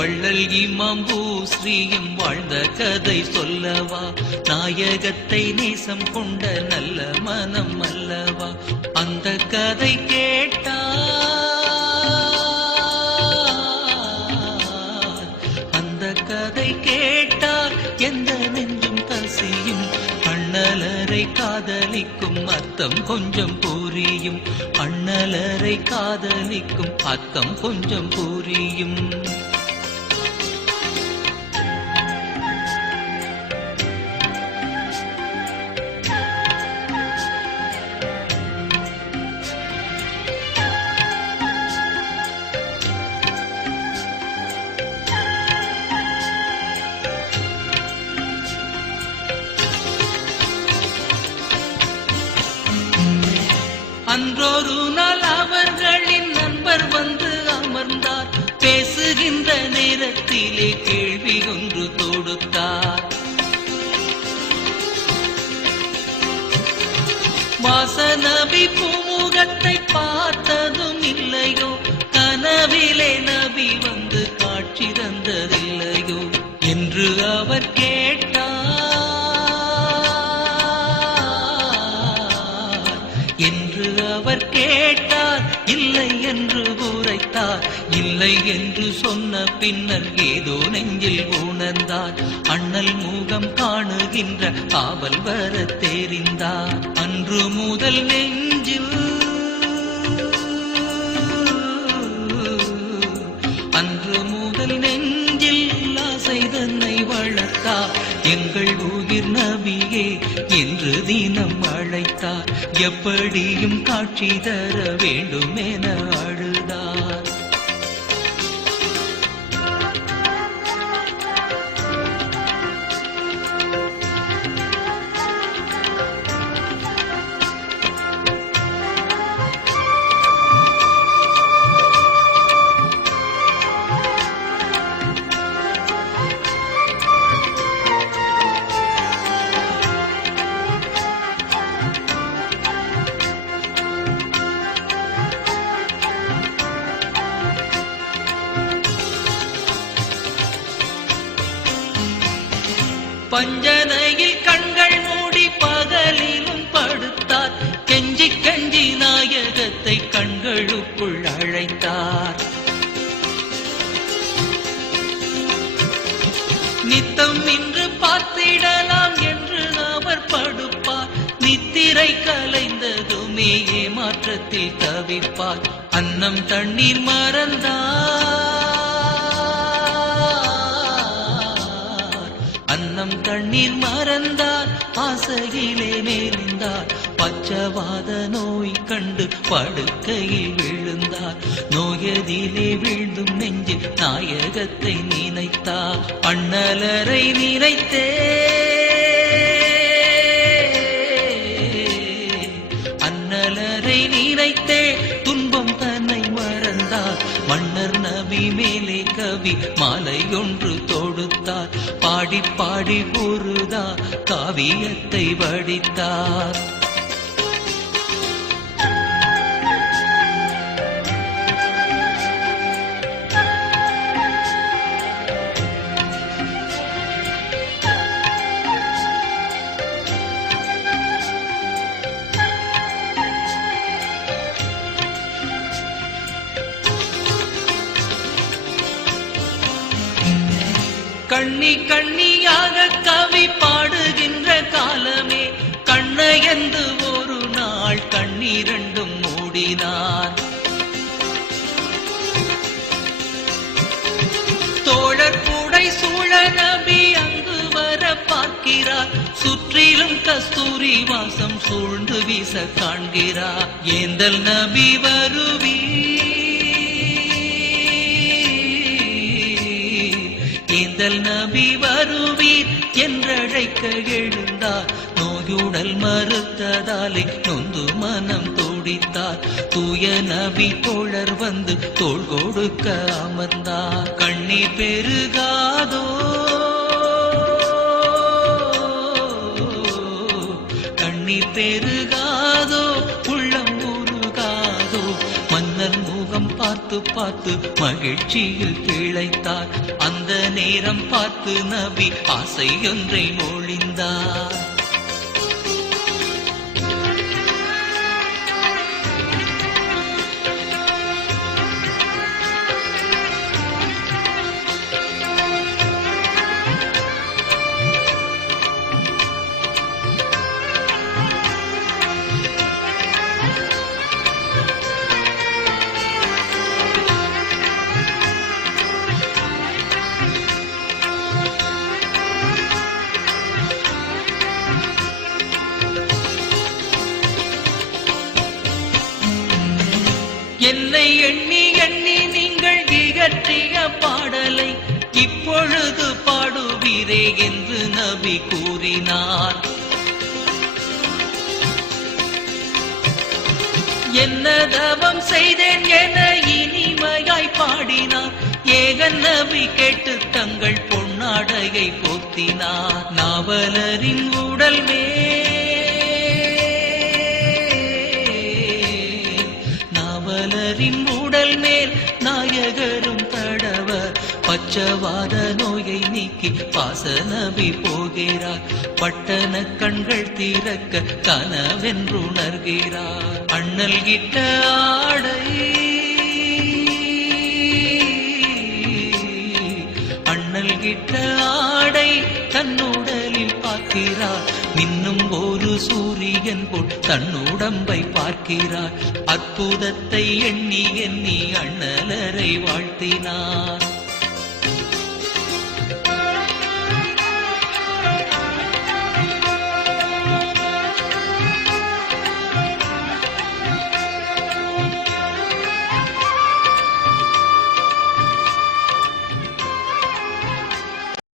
வள்ளல் இமாம் பூஸ்ரீயும் வாழ்ந்த கதை சொல்லவா? நாயகத்தை நேசம் கொண்ட நல்ல மனம் அல்லவா? அந்த கதை கேட்டார் எந்த நெஞ்சும் கசியும். அண்ணலரை காதலிக்கும் அர்த்தம் கொஞ்சம் புரியும். அண்ணலரை காதலிக்கும் அர்த்தம் கொஞ்சம் புரியும். அன்றொரு நாள் அவர்களின் நண்பர் வந்து அமர்ந்தார். பேசுகின்ற நேரத்திலே கேள்வி ஒன்று தொடுத்தார். வாசநபி பூமுகத்தை பார்த்ததும் இல்லையோ? கனவிலே நபி வந்து காட்சி தந்ததில்லையோ என்று அவர் கேட்டார். இல்லை என்று உரைத்தார். இல்லை என்று சொன்ன பின்னர் ஏதோ நெஞ்சில் உணர்ந்தார். அண்ணல் முகம் காணுகின்ற காவல் வர தெரிந்தார். அன்று முதல் நெஞ்சில் ஆசை தன்னை வளர்த்தார். எங்கள் உயிர் நபியே என்று தினம் அழைத்தார். எப்படியும் காட்சி தர வேண்டும் என அழுதார். பஞ்சனையில் கண்கள் மூடி பகலிலும் படுத்தார். கெஞ்சி கெஞ்சி நாயகத்தை கண்களுக்குள் அழைத்தார். நித்தம் இன்று பார்த்திடலாம் என்று அவர் படுப்பார். நித்திரை கலைந்ததுமே ஏமாற்றத்தில் தவிப்பார். அன்னம் தண்ணீர் மறந்தார். அன்னம் தண்ணீர் மறந்தார். ஆசையிலே மேலிந்தார். பச்சவாத நோய் கண்டு படுக்கையில் விழுந்தார். நோயதிலே வீழ்ந்தும் நெஞ்சில் நாயகத்தை நினைத்தார். அண்ணலரை நினைத்தே துன்பம் தன்னை மறந்தார். மன்னர் நபி மேலே கவி மாலை ஒன்று தொடுத்தார். பாடி பாடி பொருதார் காவியத்தை வடித்தார். கண்ணி கண்ணியாக கவி பாடுகின்ற காலமே கண்ணையந்து ஒரு நாள் கண்ணீரண்டும் மூடினார். தோழர் கூடை சூழ நபி அங்கு வர பார்க்கிறார். சுற்றிலும் கஸ்தூரி வாசம் சூழ்ந்து வீச காண்கிறார். ஏந்தல் நபி வருவீர், ஏந்தல் நபி வருவீர் என்றழைக்க எழுந்தார். நோயுடல் மறுத்ததாலே நொந்து மனம் துடித்தார். தூய நபி தோழர் வந்து தோள் கொடுக்க அமர்ந்தார். கண்ணீர் பெருகாதோ, கண்ணீர் பெருகாதோ, உள்ளம் உருகாதோ, மன்னர் முகம் பார்த்து பார்த்து பார்த்து மகிழ்ச்சியில் திளைத்தார். அந்த நேரம் பார்த்து நபி ஆசை ஒன்றை மொழிந்தார். என்னை எண்ணி எண்ணி நீங்கள் இயற்றிய பாடலை இப்பொழுது பாடுவீரே என்று நபி கூறினார். என்ன தவம் செய்தேன் என இனிமையாய் பாடினார். ஏகன் நபி கேட்டு தங்கள் பொன்னாடையை போத்தினார். நாவலரின் உடல் உடல் மேல் நாயகரும் தடவ பச்சவாத நோயை நீக்கி பாசநபி போகிறார். பட்டண கண்கள் திறக்க கனவென்றுணர்கிறார். அண்ணல் கிட்ட ஆடை தன்னுடலில் பார்க்கிறார். மின்னும் ஒரு சூரியன் போல் தன்னுடம்பை பார்க்கிறார். அற்புதத்தை எண்ணி எண்ணி அண்ணலரை வாழ்த்தினார்.